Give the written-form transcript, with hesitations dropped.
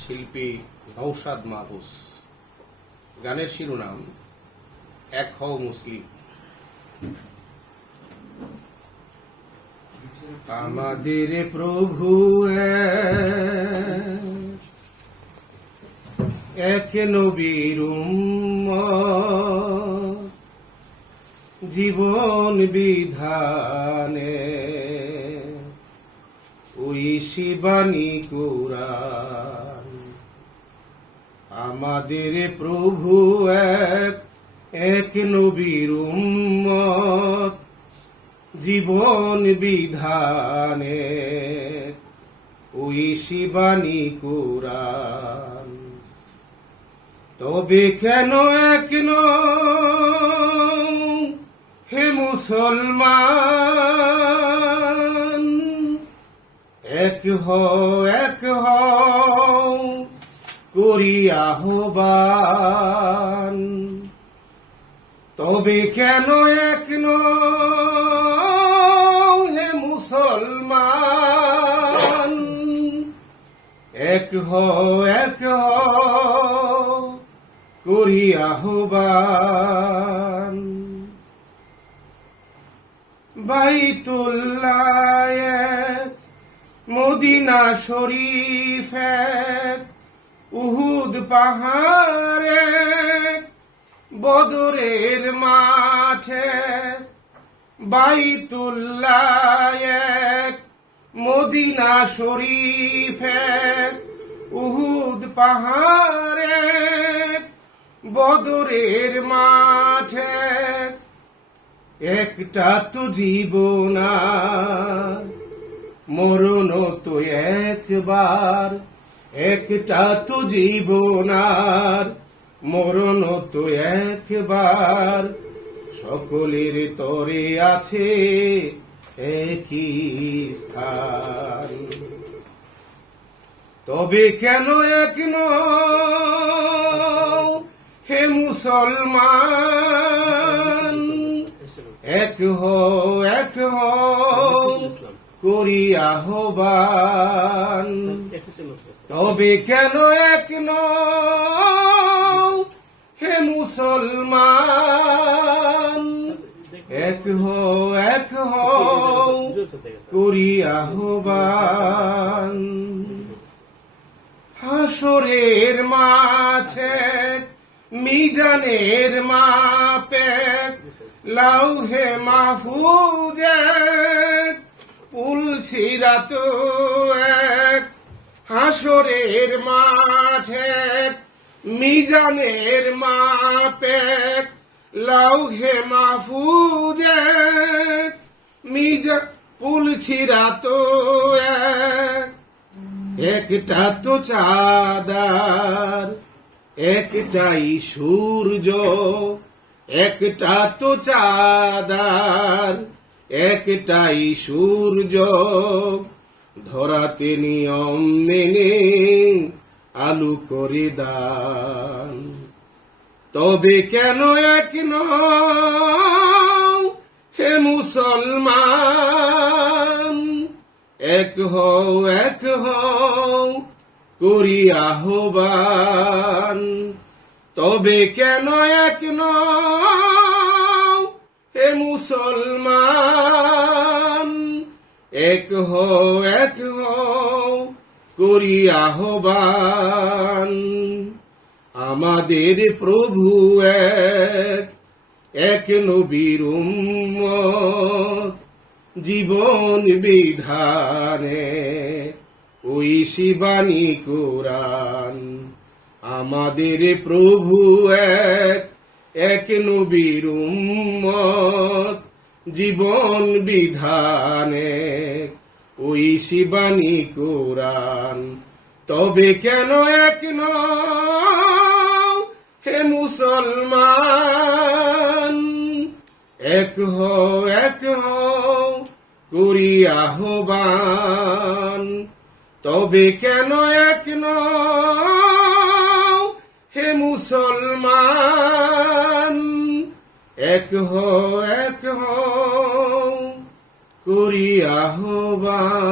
শিল্পী নওশাদ মাহফুজ। গানের শিরোনাম এক হও মুসলিম। আমাদের প্রভু এক নবীর উম্মত, জীবন বিধানে ওই শিবানী কুরআন। আমাদের প্রভু এক নবীর উম্মত, জীবন বিধানে ওই শিবানী কুরআন। তবে কেন এক হে মুসলমান, এক হও করি আহ্বান। তবে কেন এক হে মুসলমান, এক হও করি আহ্বান। বাইতুল্লাহ এক, মদিনা শরীফ এক, উহুদ পাহাড় এক, বদরের মাঠে। বাইতুল্লাহ এক, মদিনা শরীফ এক, উহুদ পাহাড় এক, বদরের মাঠে। একটা তো জীবন মরণ তো একবার, একটা তো জীবন মরণ তো একবার। সকলের তরে আছে একই স্থান। তবে কেন এক হে মুসলমান, এক হও করি আহ্বান। তবে কেন এক হে মুসলমান, এক হও করি আহ্বান। হাসরের মাঠে মিজানের মাপে, লাউহে মাহফুজ এক, পুলসিরাত এক। হাসরের মাঠে মিজানের মাপে, লাউহে মাহফুজ এক, পুলসিরাত এক। একটা তো চাঁদার, একটাই সূর্য, একটা তো চাঁদার, একটাই সূর্য। ধরাতে নিয়ম মেনে আলু করে দান। তবে কেন এক হে মুসলমান, এক হও করি আহ্বান। তবে কেন এক হে মুসলমান, এক হও করি আহ্বান। আমাদের প্রভু এক নবীর উম্মত, জীবন বিধানে ওই শিবানী কুরআন। আমাদের প্রভু এক নবীর উম্মত, জীবন বিধানে ওই শিবানী কুরআন। তবে কেন এক হে মুসলমান, এক হও করি আহ্বান। তবে কেন এক হে মুসলমান, এক হও করি আহ্বান।